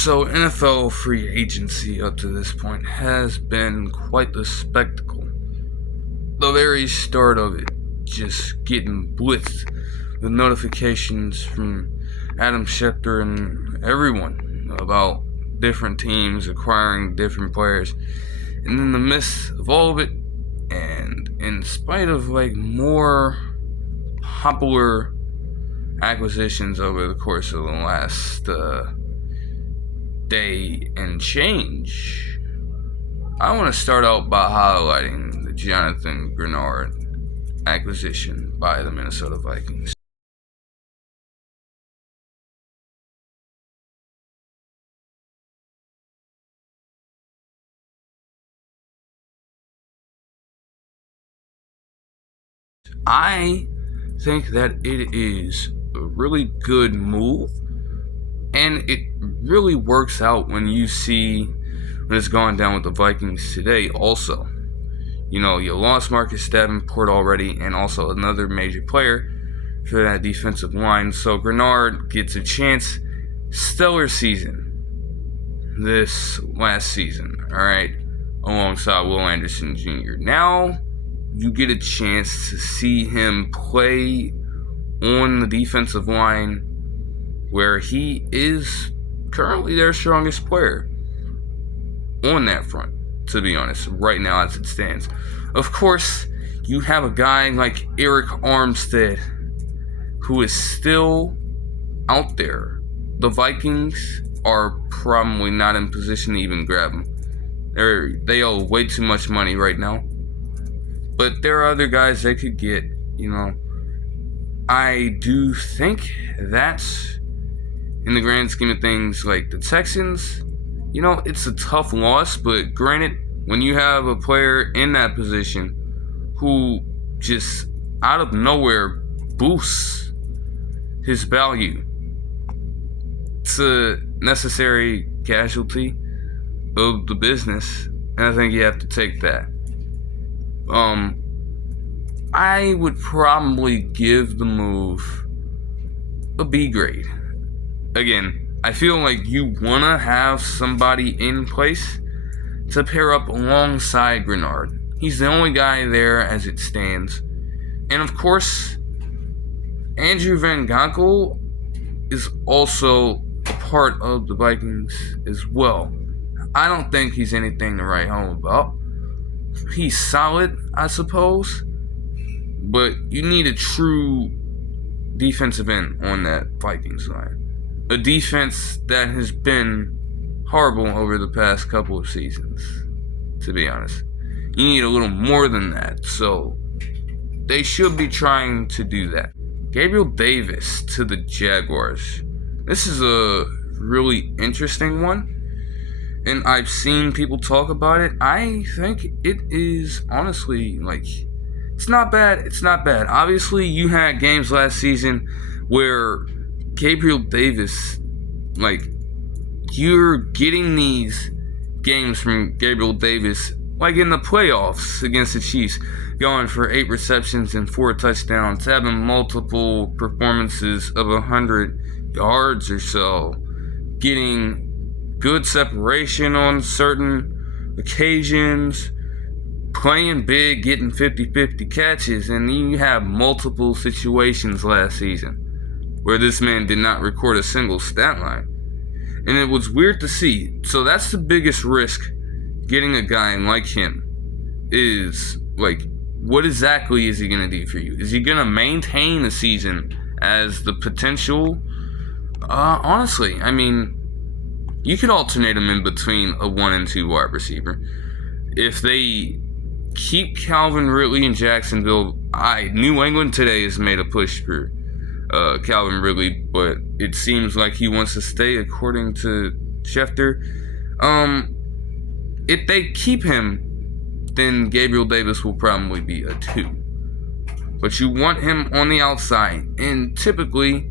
So, NFL free agency up to this point has been quite the spectacle. The very start of it, just getting blitzed with notifications from Adam Schefter and everyone about different teams acquiring different players. And in the midst of all of it, and in spite of more popular acquisitions over the course of the last day and change, I want to start out by highlighting the Jonathan Greenard acquisition by the Minnesota Vikings. I think that it is a really good move, and it really works out when you see when it's gone down with the Vikings today also. You lost Marcus Davenport already, and also another major player for that defensive line. So Greenard gets a chance. Stellar season this last season, alright, alongside Will Anderson Jr. Now you get a chance to see him play on the defensive line where he is currently their strongest player on that front, to be honest, right now as it stands. Of course, you have a guy like Eric Armstead who is still out there. The Vikings are probably not in position to even grab him. They owe way too much money right now. But there are other guys they could get, I do think that's, in the grand scheme of things, like the Texans, it's a tough loss, but granted, when you have a player in that position who just out of nowhere boosts his value, it's a necessary casualty of the business, and I think you have to take that. I would probably give the move a B grade. Again, I feel like you want to have somebody in place to pair up alongside Greenard. He's the only guy there as it stands. And of course, Andrew Van Ginkel is also a part of the Vikings as well. I don't think he's anything to write home about. He's solid, I suppose, but you need a true defensive end on that Vikings line. A defense that has been horrible over the past couple of seasons, to be honest. You need a little more than that, so they should be trying to do that. Gabriel Davis to the Jaguars. This is a really interesting one, and I've seen people talk about it. I think it is honestly, it's not bad. It's not bad. Obviously, you had games last season where Gabriel Davis, you're getting these games from Gabriel Davis, in the playoffs against the Chiefs, going for 8 receptions and 4 touchdowns, having multiple performances of 100 yards or so, getting good separation on certain occasions, playing big, getting 50-50 catches, and you have multiple situations last season where this man did not record a single stat line. And it was weird to see. So that's the biggest risk getting a guy like him is, what exactly is he going to do for you? Is he going to maintain the season as the potential? Honestly, you could alternate him in between a 1 and 2 wide receiver. If they keep Calvin Ridley in Jacksonville, New England today has made a push for Calvin Ridley, but it seems like he wants to stay, according to Schefter. If they keep him, then Gabriel Davis will probably be a 2. But you want him on the outside, and typically,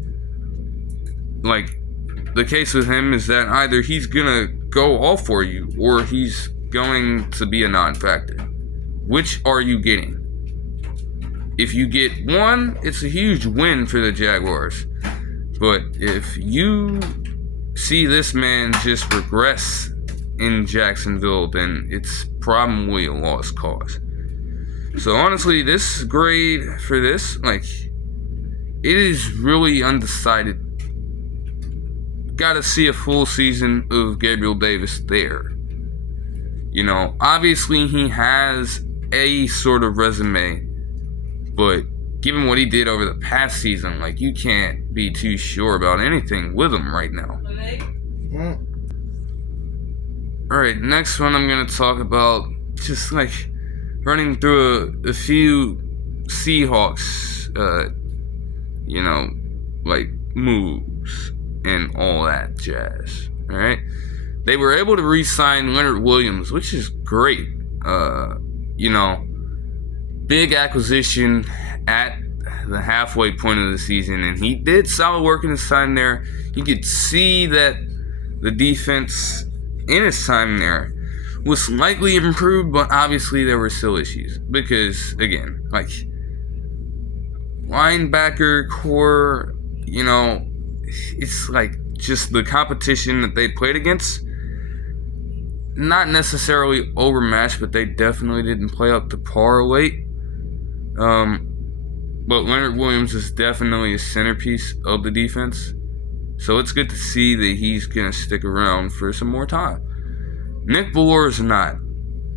the case with him is that either he's gonna go all for you, or he's going to be a non-factor. Which are you getting? If you get one, it's a huge win for the Jaguars. But if you see this man just regress in Jacksonville, then it's probably a lost cause. So honestly, this grade for this, like, it is really undecided. Gotta see a full season of Gabriel Davis there. You know, obviously he has a sort of resume, but given what he did over the past season, like, you can't be too sure about anything with him right now. Alright, next one I'm going to talk about, just like running through a few Seahawks, you know, like moves and all that jazz. Alright? They were able to re-sign Leonard Williams, which is great. You know, big acquisition at the halfway point of the season, and he did solid work in his time there. You could see that the defense in his time there was slightly improved, but obviously there were still issues because, again, like, linebacker core, you know, it's like just the competition that they played against, not necessarily overmatched, but they definitely didn't play up to par late. But Leonard Williams is definitely a centerpiece of the defense. So it's good to see that he's going to stick around for some more time. Nick Ballore is not.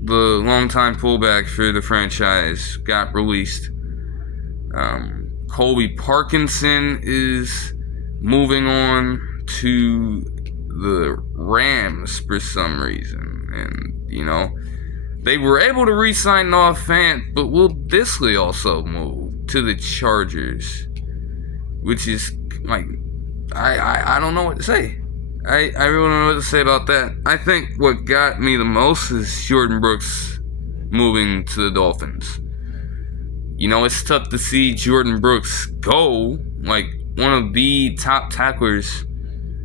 The longtime fullback for the franchise got released. Colby Parkinson is moving on to the Rams for some reason. And, you know, they were able to re-sign Noah Fant, but Will Dissly also moved to the Chargers, which is, like, I don't know what to say. I really don't know what to say about that. I think what got me the most is Jordan Brooks moving to the Dolphins. You know, it's tough to see Jordan Brooks go, like, one of the top tacklers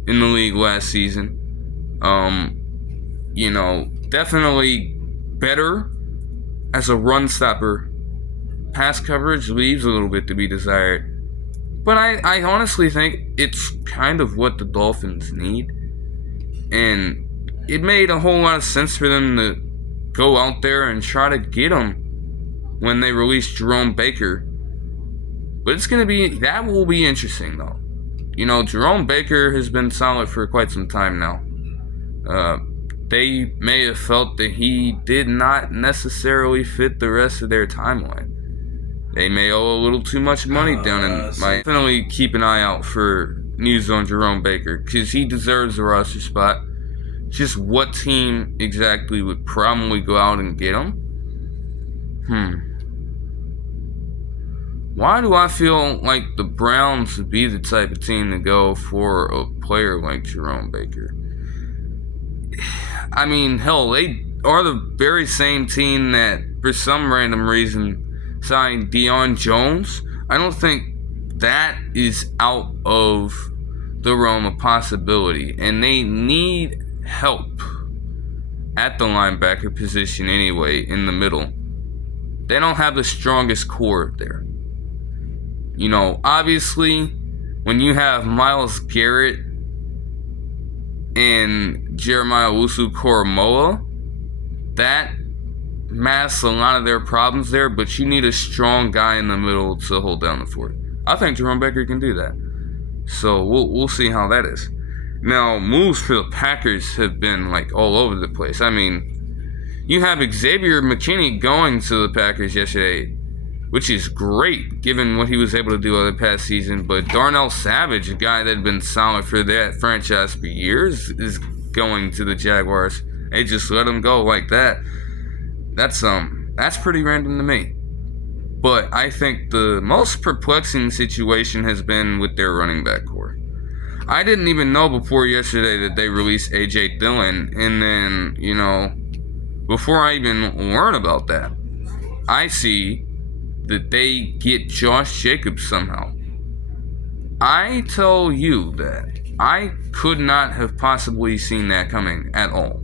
in the league last season. You know, definitely better as a run stopper. Pass coverage leaves a little bit to be desired. But I honestly think it's kind of what the Dolphins need. And it made a whole lot of sense for them to go out there and try to get him when they released Jerome Baker. But that will be interesting though. You know, Jerome Baker has been solid for quite some time now. They may have felt that he did not necessarily fit the rest of their timeline. They may owe a little too much money down in my... Definitely keep an eye out for news on Jerome Baker, because he deserves a roster spot. Just what team exactly would probably go out and get him? Why do I feel like the Browns would be the type of team to go for a player like Jerome Baker? I mean, hell, they are the very same team that, for some random reason, signed Deion Jones. I don't think that is out of the realm of possibility, and they need help at the linebacker position anyway, in the middle. They don't have the strongest core there. You know, obviously, when you have Myles Garrett and Jeremiah Owusu-Koramoah, that masks a lot of their problems there, but you need a strong guy in the middle to hold down the fort. I think Jerome Baker can do that. So we'll see how that is. Now, moves for the Packers have been, like, all over the place. I mean, you have Xavier McKinney going to the Packers yesterday, which is great given what he was able to do over the past season. But Darnell Savage, a guy that had been solid for that franchise for years, is going to the Jaguars. They just let him go like that. That's pretty random to me. But I think the most perplexing situation has been with their running back core. I didn't even know before yesterday that they released A.J. Dillon, and then, you know, before I even learn about that, I see that they get Josh Jacobs somehow. I tell you that I could not have possibly seen that coming at all.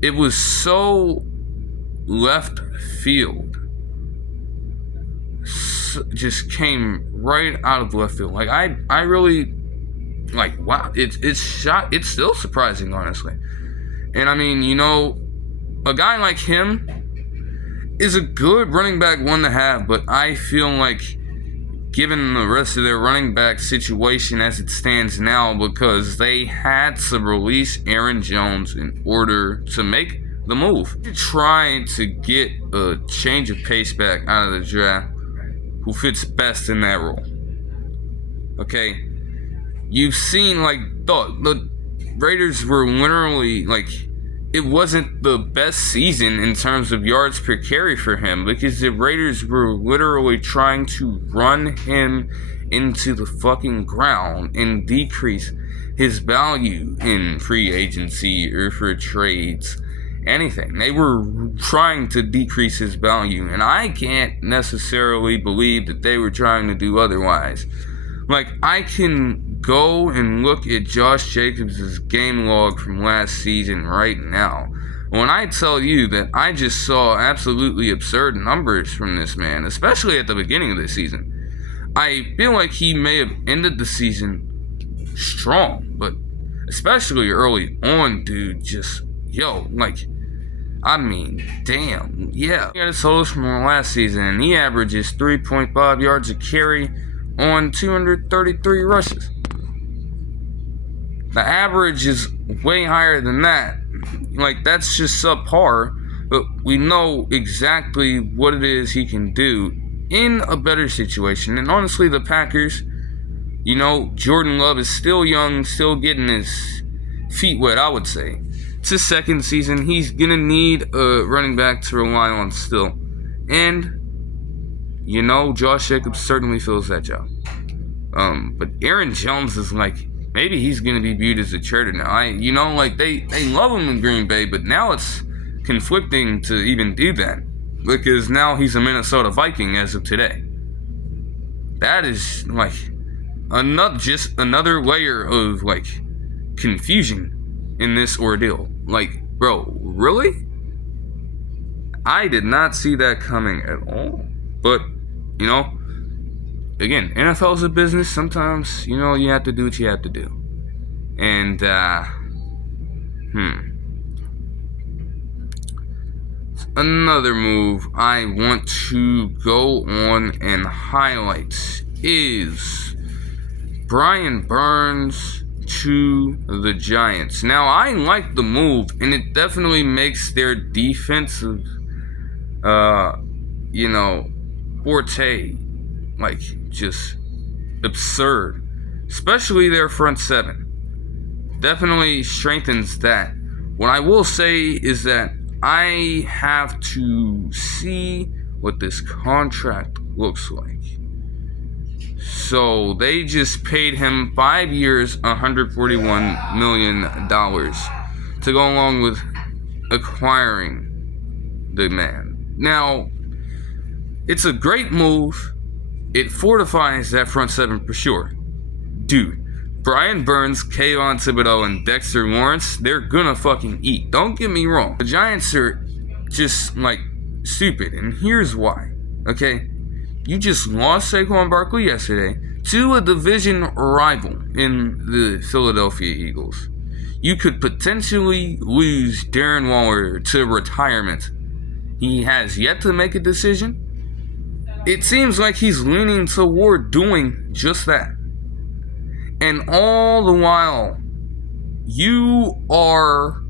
It was so left field. Just came right out of left field. Like, I really like, wow, it's still surprising, honestly. And I mean, a guy like him is a good running back one to have, but I feel like given the rest of their running back situation as it stands now, because they had to release Aaron Jones in order to make the move, trying to get a change of pace back out of the draft who fits best in that role. Okay, you've seen like the Raiders were literally like, it wasn't the best season in terms of yards per carry for him because the Raiders were literally trying to run him into the fucking ground and decrease his value in free agency or for trades, anything. They were trying to decrease his value, and I can't necessarily believe that they were trying to do otherwise. Like, I can go and look at Josh Jacobs' game log from last season right now. When I tell you that I just saw absolutely absurd numbers from this man, especially at the beginning of the season, I feel like he may have ended the season strong, but especially early on, dude, just, damn, yeah. He got his totals from last season, and he averages 3.5 yards a carry on 233 rushes. The average is way higher than that. Like, that's just subpar, but we know exactly what it is he can do in a better situation. And honestly, the Packers, Jordan Love is still young, still getting his feet wet, I would say. It's his second season. He's going to need a running back to rely on still. And Josh Jacobs certainly fills that job. But Aaron Jones is like, maybe he's going to be viewed as a traitor now. They love him in Green Bay, but now it's conflicting to even do that. Because now he's a Minnesota Viking as of today. That is, like, another layer of, like, confusion in this ordeal. Like, bro, really? I did not see that coming at all. But, again, NFL is a business. Sometimes, you have to do what you have to do. And, another move I want to go on and highlight is Brian Burns to the Giants. Now, I like the move, and it definitely makes their defensive, forte, like, just absurd. Especially their front seven. Definitely strengthens that. What I will say is that I have to see what this contract looks like. So they just paid him 5 years, $141 million to go along with acquiring the man. Now, it's a great move. It fortifies that front seven for sure. Dude, Brian Burns, Kayvon Thibodeau, and Dexter Lawrence, they're gonna fucking eat. Don't get me wrong. The Giants are just, like, stupid, and here's why. Okay? You just lost Saquon Barkley yesterday to a division rival in the Philadelphia Eagles. You could potentially lose Darren Waller to retirement. He has yet to make a decision. It seems like he's leaning toward doing just that. And all the while, you are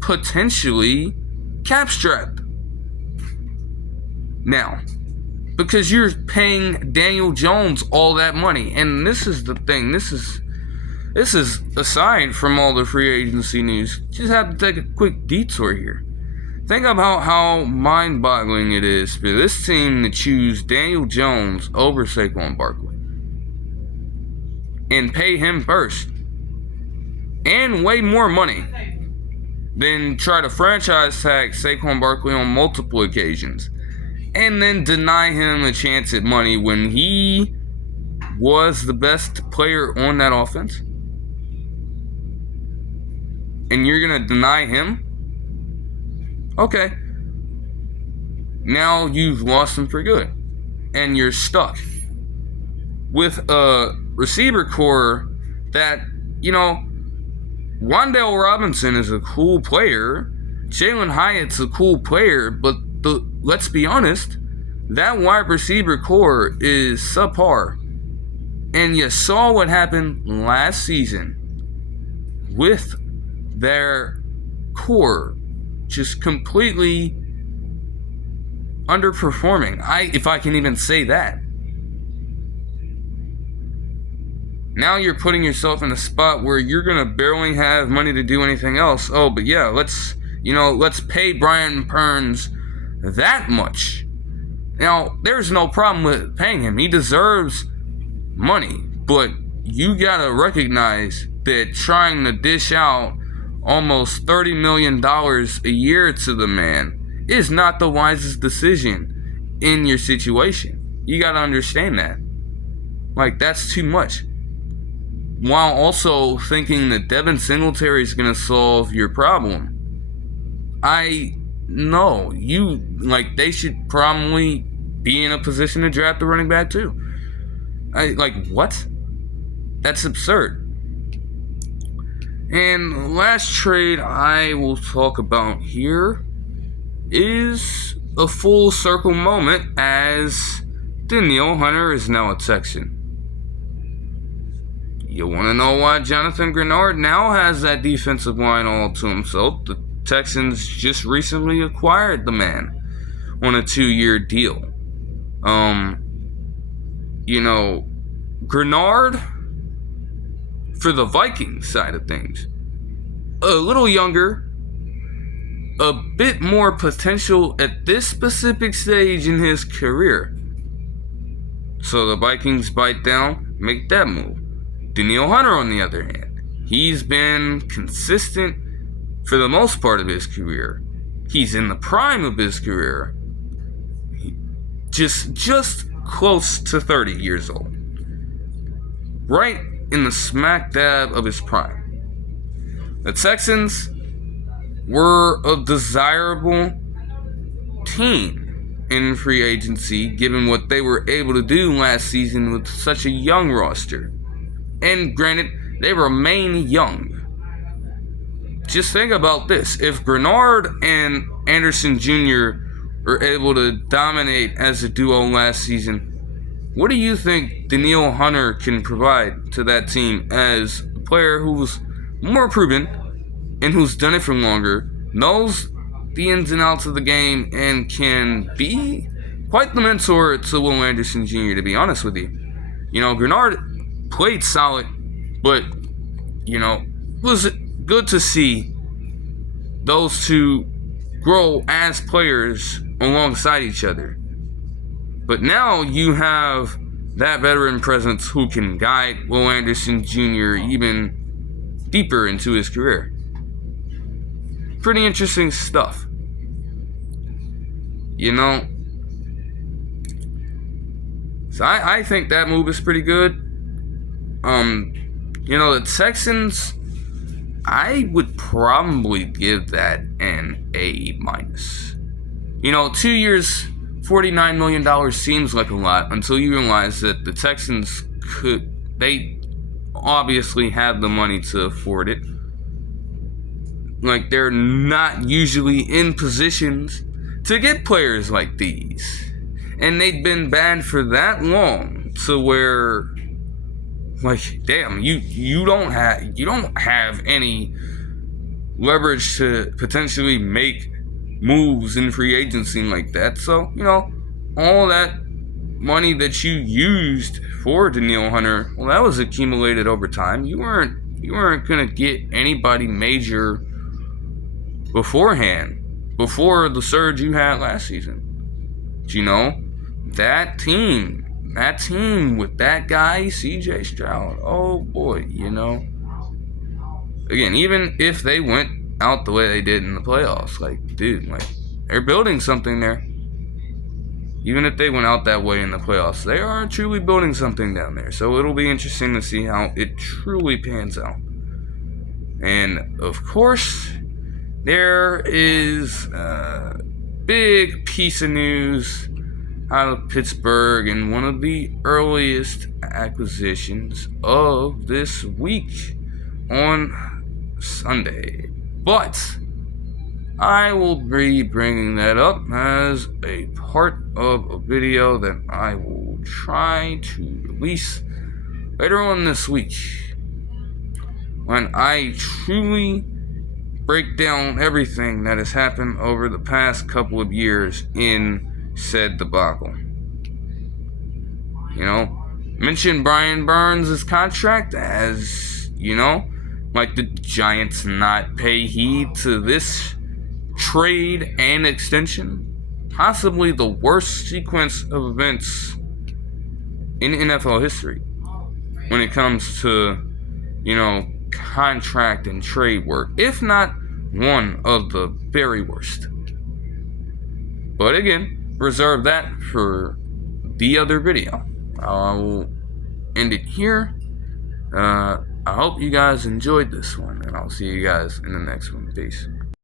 potentially cap-strapped. Now, because you're paying Daniel Jones all that money. And this is the thing. This is aside from all the free agency news. Just have to take a quick detour here. Think about how mind-boggling it is for this team to choose Daniel Jones over Saquon Barkley. And pay him first. And way more money than try to franchise tag Saquon Barkley on multiple occasions. And then deny him a chance at money when he was the best player on that offense. And you're going to deny him? Okay. Now you've lost him for good. And you're stuck with a receiver core that, Wan'Dale Robinson is a cool player. Jalen Hyatt's a cool player, but let's be honest, that wide receiver core is subpar. And you saw what happened last season with their core just completely underperforming. If I can even say that. Now you're putting yourself in a spot where you're gonna barely have money to do anything else. Oh, but yeah, let's pay Brian Burns that much. Now, there's no problem with paying him. He deserves money, but you gotta recognize that trying to dish out almost $30 million a year to the man is not the wisest decision in your situation. You gotta understand that. That's too much. While also thinking that Devin Singletary is gonna solve your problem. I know they should probably be in a position to draft a running back too. What? That's absurd. And last trade I will talk about here is a full circle moment as Danielle Hunter is now a Texan. You want to know why Jonathan Greenard now has that defensive line all to himself? The Texans just recently acquired the man on a 2-year deal. Greenard, for the Viking side of things, a little younger, a bit more potential at this specific stage in his career. So the Vikings bite down, make that move. Danielle Hunter, on the other hand, he's been consistent for the most part of his career. He's in the prime of his career. Just close to 30 years old. Right in the smack dab of his prime. The Texans were a desirable team in free agency, given what they were able to do last season with such a young roster. And granted, they remain young. Just think about this. If Greenard and Anderson Jr. were able to dominate as a duo last season, what do you think Danielle Hunter can provide to that team as a player who's more proven and who's done it for longer, knows the ins and outs of the game, and can be quite the mentor to Will Anderson Jr., to be honest with you? Greenard played solid, but, it was good to see those two grow as players alongside each other. But now you have that veteran presence who can guide Will Anderson Jr. even deeper into his career. Pretty interesting stuff. So I think that move is pretty good. The Texans, I would probably give that an A-. 2 years, $49 million seems like a lot until you realize that the Texans they obviously have the money to afford it. They're not usually in positions to get players like these. And they've been bad for that long to where, damn, you don't have any leverage to potentially make moves in free agency like that. So, all that money that you used for Danielle Hunter, well, that was accumulated over time. You weren't gonna get anybody major beforehand, before the surge you had last season. But, that team with that guy, CJ Stroud, oh boy, Again, even if they went out the way they did in the playoffs, they're building something there. Even if they went out that way in the playoffs, they are truly building something down there. So it'll be interesting to see how it truly pans out. And, of course, there is a big piece of news out of Pittsburgh and one of the earliest acquisitions of this week on Sunday. But I will be bringing that up as a part of a video that I will try to release later on this week, when I truly break down everything that has happened over the past couple of years in said debacle. Mention Brian Burns' contract, as like the Giants not pay heed to this trade and extension. Possibly the worst sequence of events in NFL history when it comes to, contract and trade work, if not one of the very worst. But again, reserve that for the other video. I will end it here. I hope you guys enjoyed this one, and I'll see you guys in the next one. Peace.